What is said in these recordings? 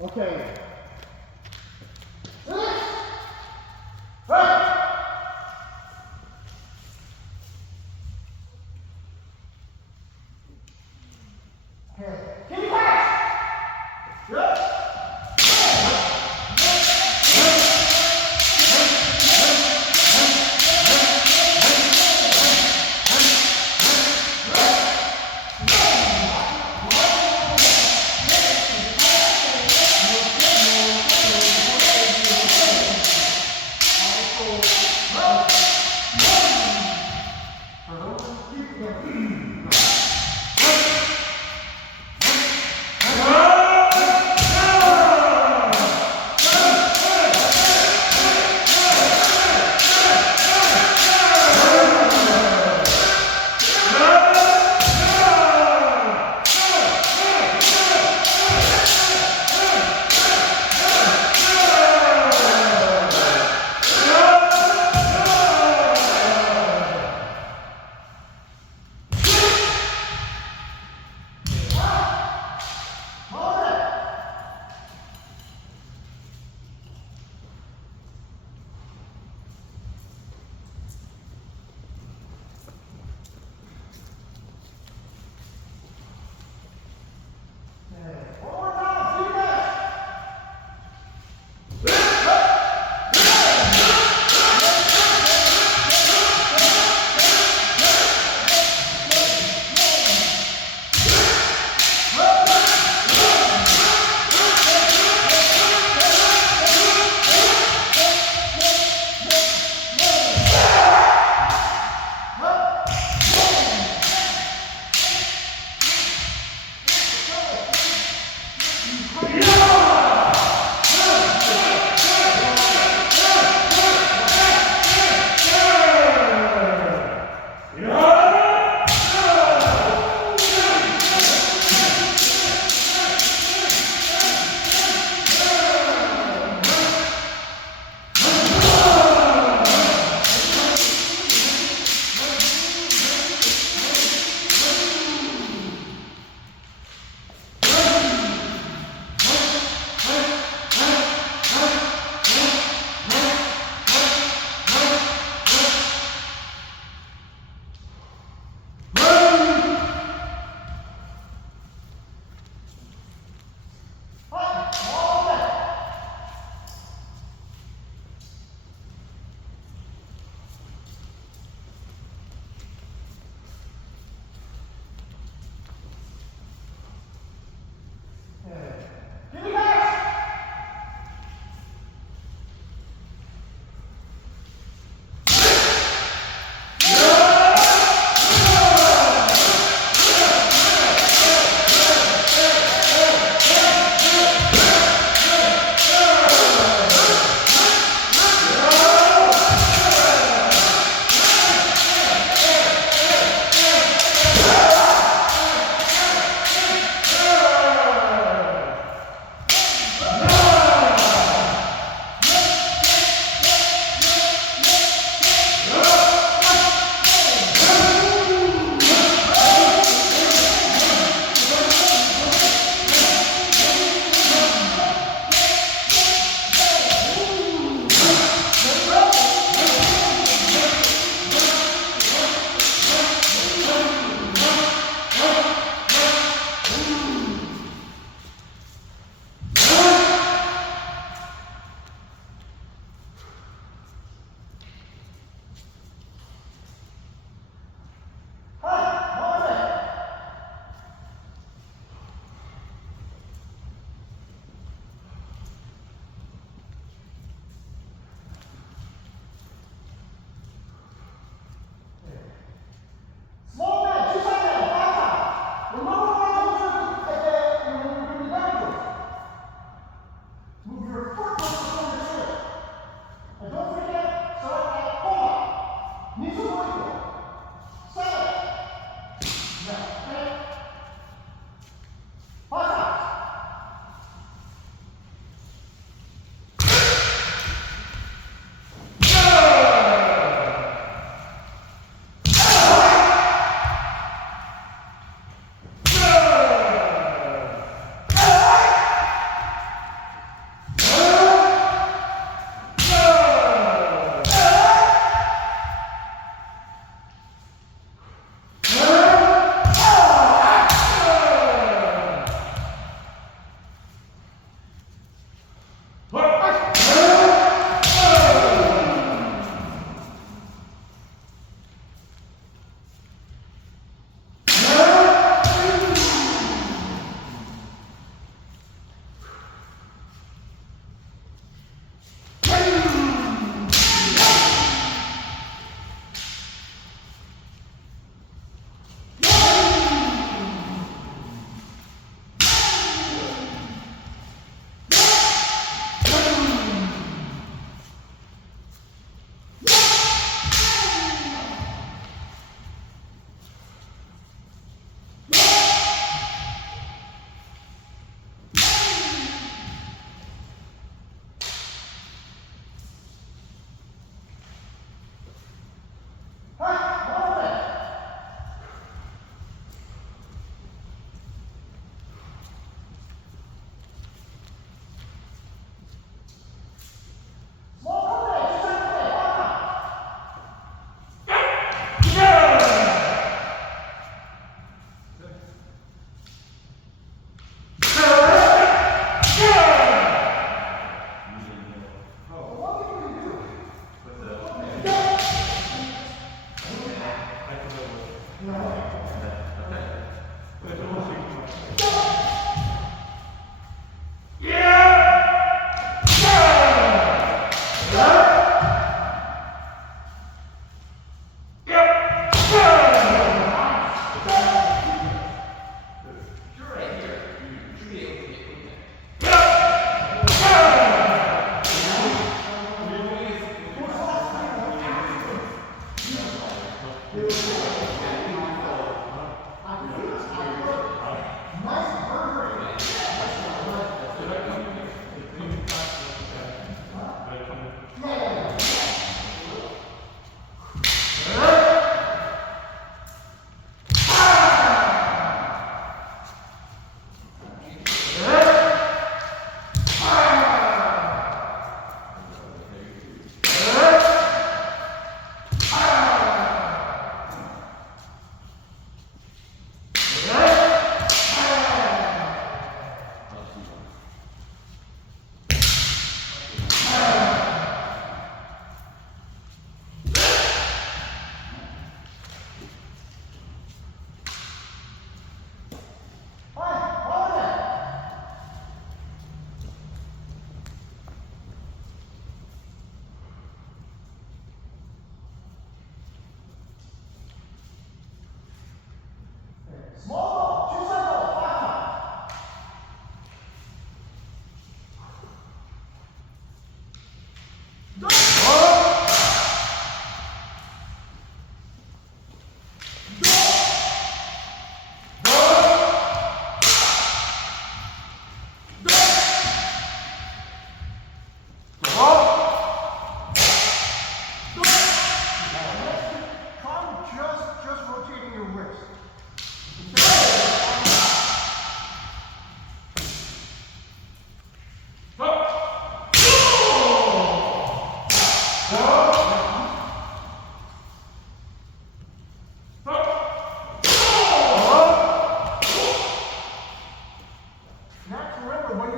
Okay.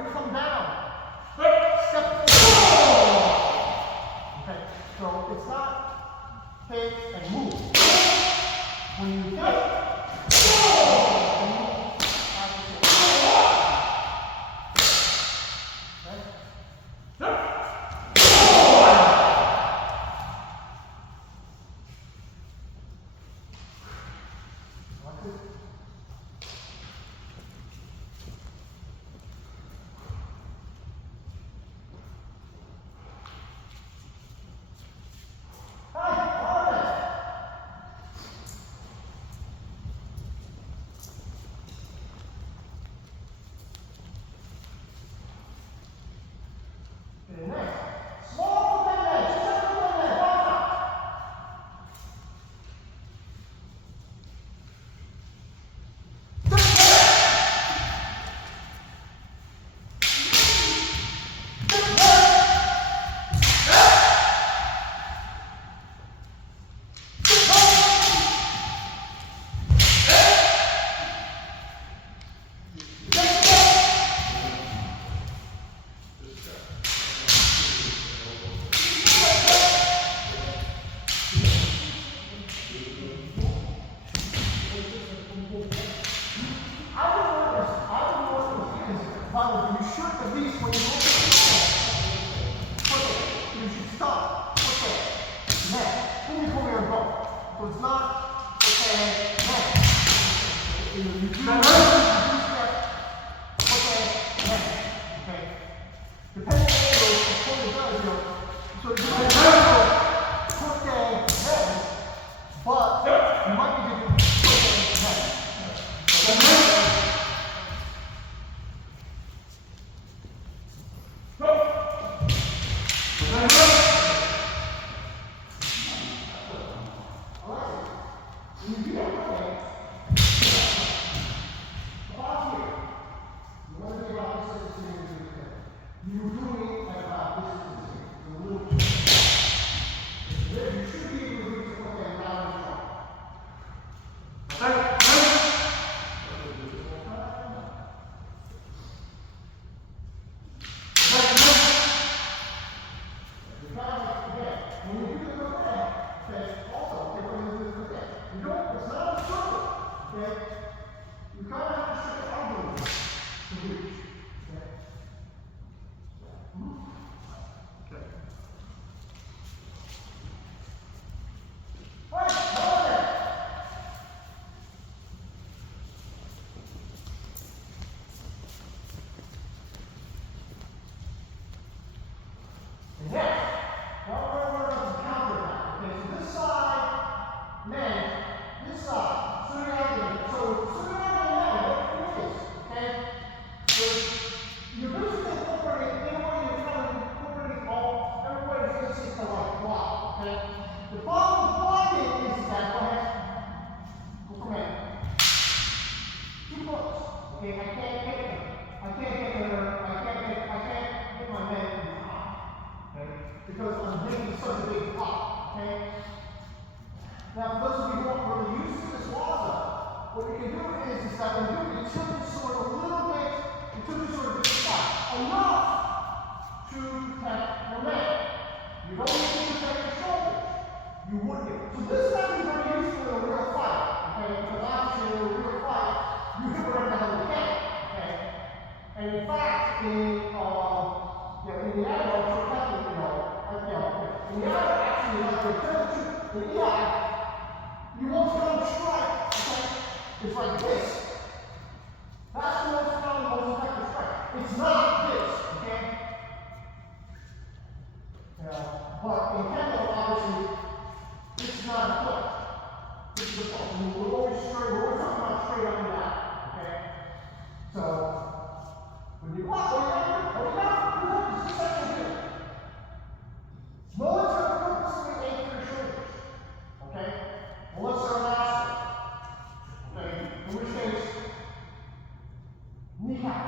you come down, step forward. Okay, so it's not hit and move. When you hit, you should at least when you look at it, you should stop. Okay, next. Pull me and go. So it's not okay, next. You do step. Okay, next. Okay. Depending on what it does, so you can put that head, but you might need to do put that head. You kind of have to shift elbows to reach. Okay. All right, hold it. And next, what we're going to counter that. Okay, so this side, men, this side. The problem with blocking is that, go ahead, go from there. 2 foot. Okay, I can't hit them. I can't hit my head in the top. Okay? Because I'm hitting such a big block. Okay? Now, for those of you who aren't really used to this waza, what you can do is that when you tilt it sort of a little bit, you tilt it sort of this spot. Enough to protect your leg. You don't need to protect your shoulders. You would get. So this is not very useful in a real fight, okay? Because obviously in a real fight, you hit whatever the hell you can, okay? And in fact, in the Idaho, in the Idaho, actually, like the third, in you won't come strike, okay? It's like this. That's the most common, most effective strike. It's not this, okay? But in Kendo, obviously, this is not a foot. This is a foot. We're always talking about straight up and down. Okay? So, when you walk, what do you got? This section here. No one's going to purposely aim for your shoulders. Okay? Unless they're an athlete. Okay? In which case, kneecap.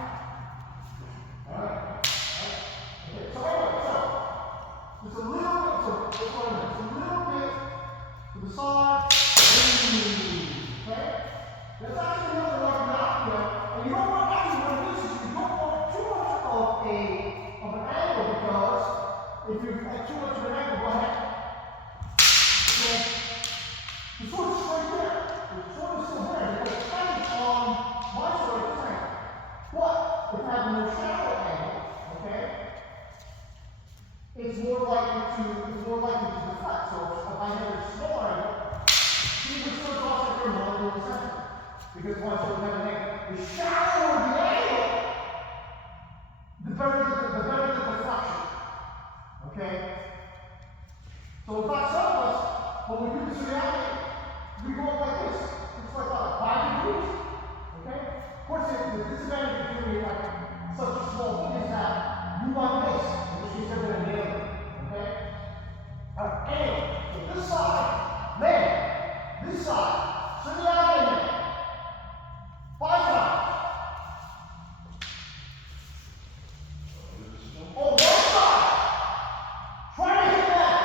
if you're at too much of an angle, go ahead. Okay. The sword is right there. The sword is still there. Because it's kind of on my sword at this angle. But if I have a more shallow angle, okay, it's more likely to deflect. So if I have a smaller angle, see which sword's also here more in the center. Because one sword has an angle. The shallower the angle, the better the deflection. Okay? So in fact, some of us, when we do this reality, we go up like this. It's like about 5 degrees. Okay? Of course, the disadvantage of doing it like such a small thing is that you want this, in which case they're going to nail it. Okay? Alright, anyway, so this side, man, this side, send it out in there. 5 times. Oh, one side. Try to hit that.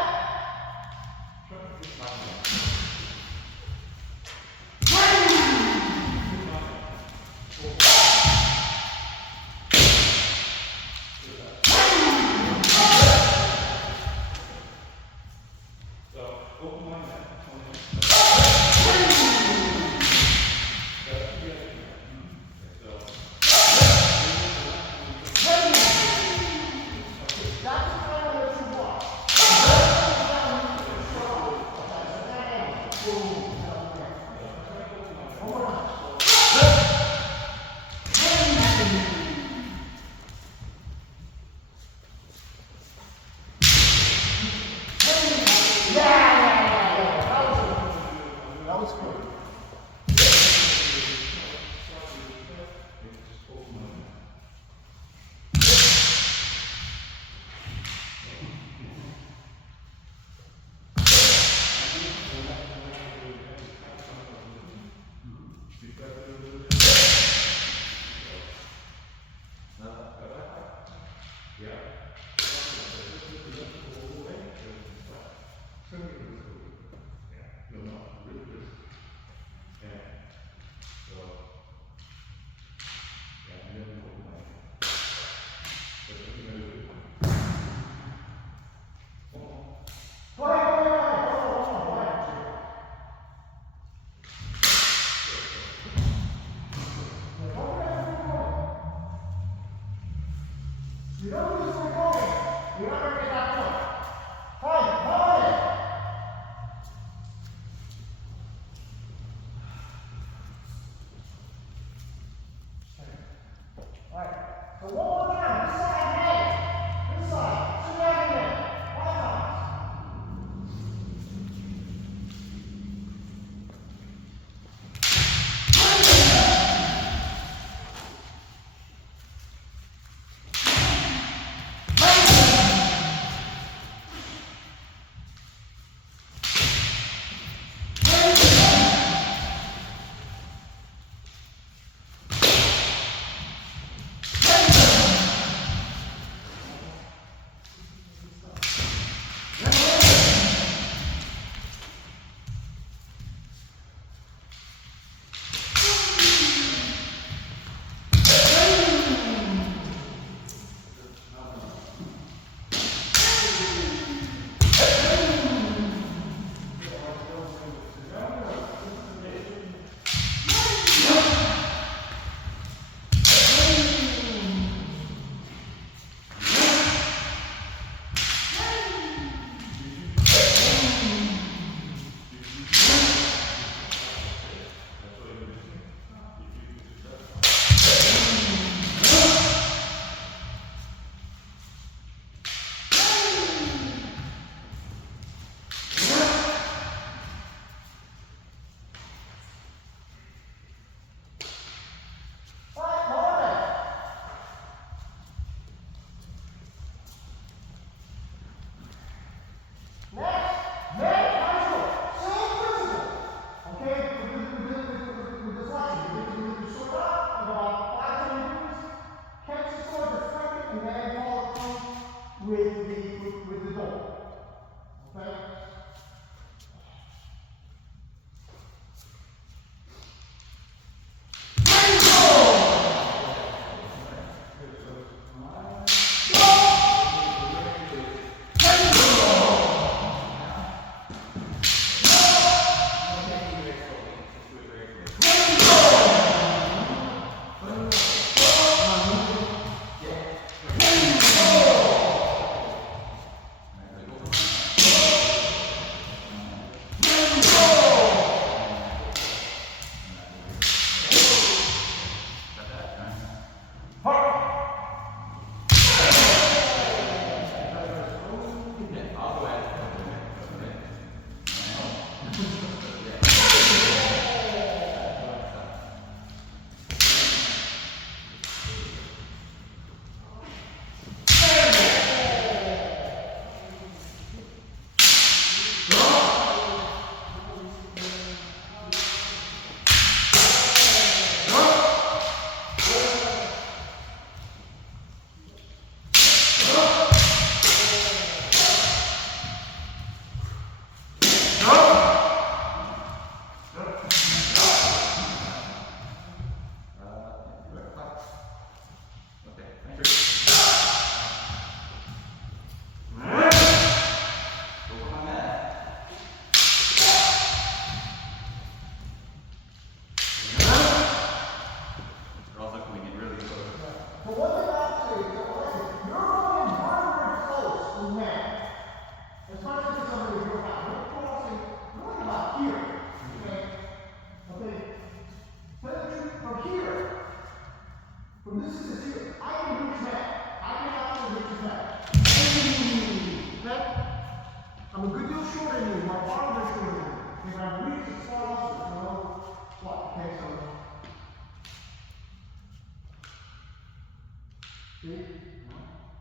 That was good. You don't lose the recording. You're not going to get that point. Fine, hold it. Alright, so one more time. This side, hey. This side. Sit down in there. 5 times.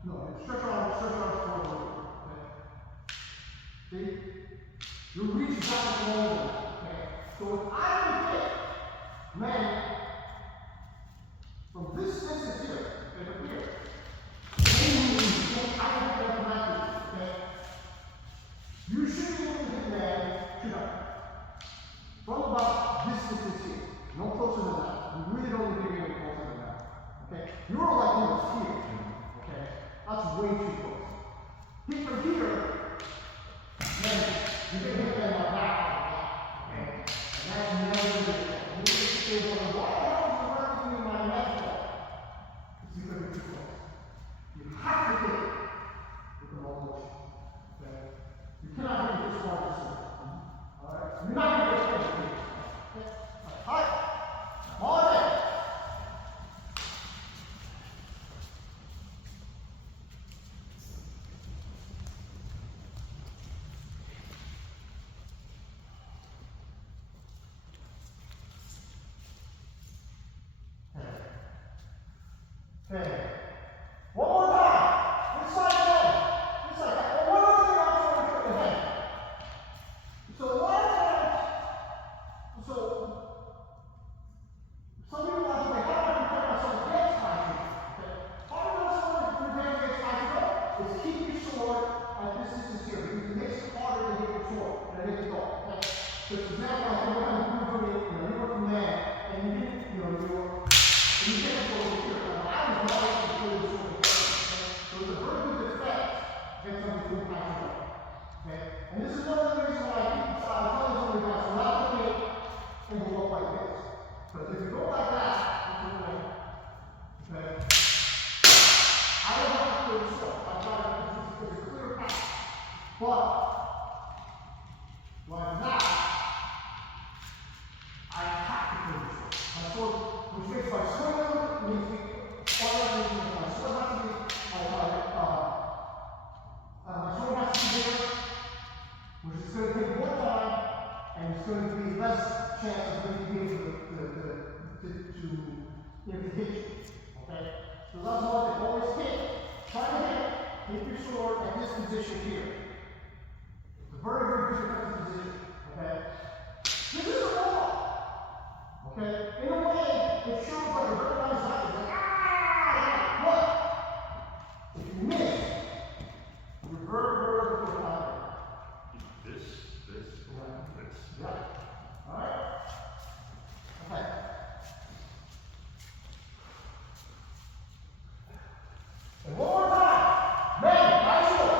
No, stretch your arms forward. Okay? See? Your reach is not the wrong way. Okay? So if I can hit, man, from this distance here, okay, from here, I can hit automatically. Okay? You should be able to hit man from about this distance here. No closer than that. You really don't need to get any closer than that. Okay? You're like almost here. Okay? That's way too close. Hit from here, then you can hit them like that. Okay? And that's never good. You need to say, well, why the hell is it working in my neck? It's because you're too close. You have to hit it with the motion. Okay? You cannot hit it this far this way. Alright? You're not going to get it. Okay? Alright. All in. Okay. One more time. This side again. This side. And one other thing I want to show you again. So a lot of times, some people ask me, how do I prepare myself against high jump? Okay. How do I prepare against high jump? Is keep your sword at this distance here, because it makes it harder to hit your sword than hit the dog. Okay. So for example, if you're going to you were from there, and you didn't, you get the sword here. I was not able to do this sword here. So it's a very good effect against something with high jump. Okay. And this is one of the reasons why I keep telling some of you guys, not to hit and go up like this. Because if you go like that, okay, I don't have to do it so. I try to, it's a clear path. But, like that, I have to do it so. My sword, which makes my sword means my sword has to be, my sword has to be bigger, which is going to take more time, and it's going to be less chance of me being able to hit you. Okay? So that's one thing. Always hit. Try to hit your sword at this position here. It's a very, very good defensive position. Okay? This is a wall. Okay? In a way, it shows like a very nice knife. It's like, ah! But if you miss, you're very, very good at it. This. Yeah. Alright? Okay. And one more time. Man, nice sword.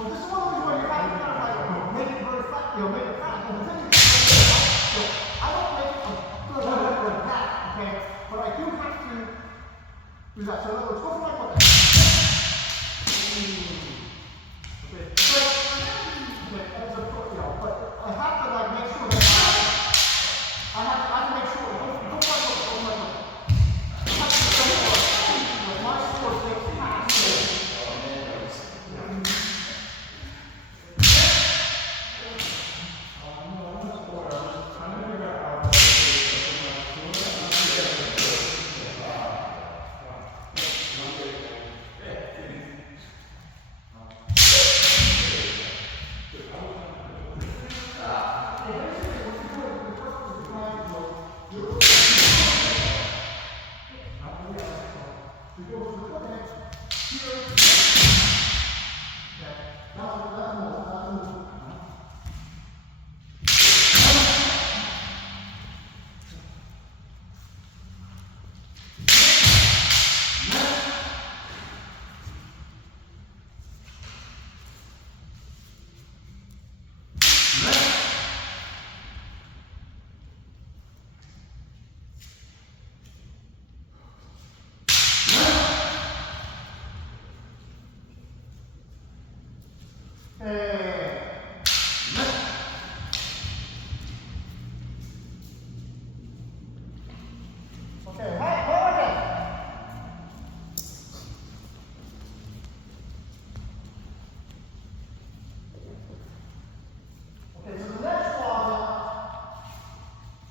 So this is one of those where you have to kind of like make it very flat, make it flat. And the thing is, so I don't make it like that, okay? But I do have to do that. So in other words, go for like what? Okay, as a but I have to like make sure that I have to make sure. Go for like what? I have to make sure that my sport takes past it.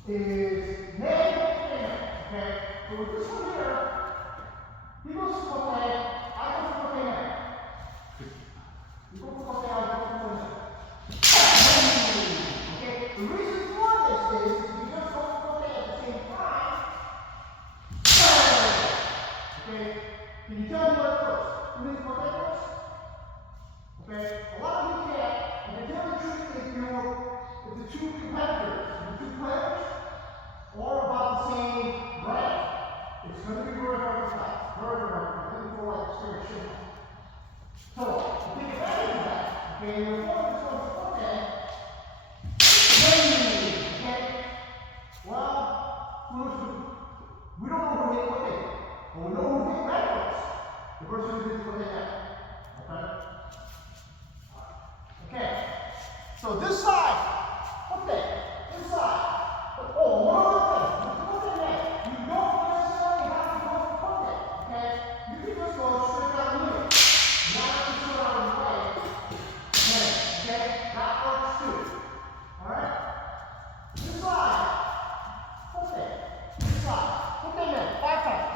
Is name, okay? So with this one here, he goes for cocaine, I go for cocaine. You go for cocaine, I go for cocaine. Okay? The reason for this is you just go for cocaine at the same time. Okay? Can you tell me what first? Who needs cocaine first? Okay? A lot of you can't. And the other trick is if the two competitors, the two players, or about the same brand, it's going to be very hard to stop. Very hard. Looking for like serious shit. So, to take advantage of that, okay, we're going to go for cocaine. Okay? Well, we don't know who hit cocaine, but we know who hit red first. The person who hit cocaine now. Okay? Okay. So this side, okay, this side. Oh, one other thing. You don't necessarily have to go for cocaine, okay? You can just go straight down the middle. Not to sit out of the way. Okay? That works too. Alright? This side. Okay. This side. Okay, now, 5 times.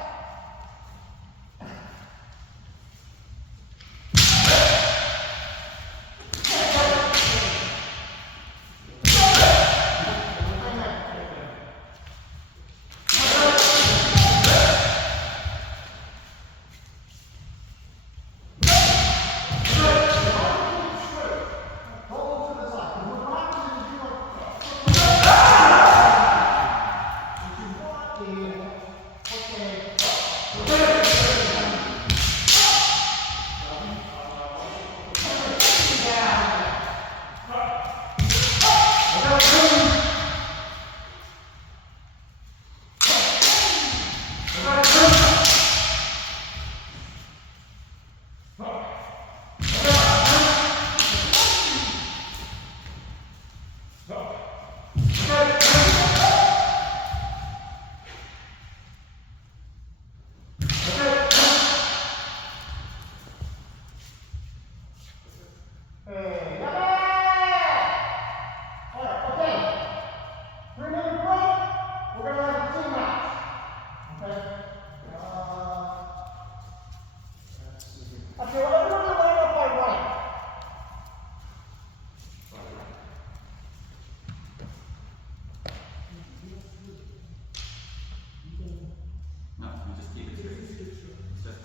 No, you just keep it straight. It's just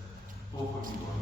both of you.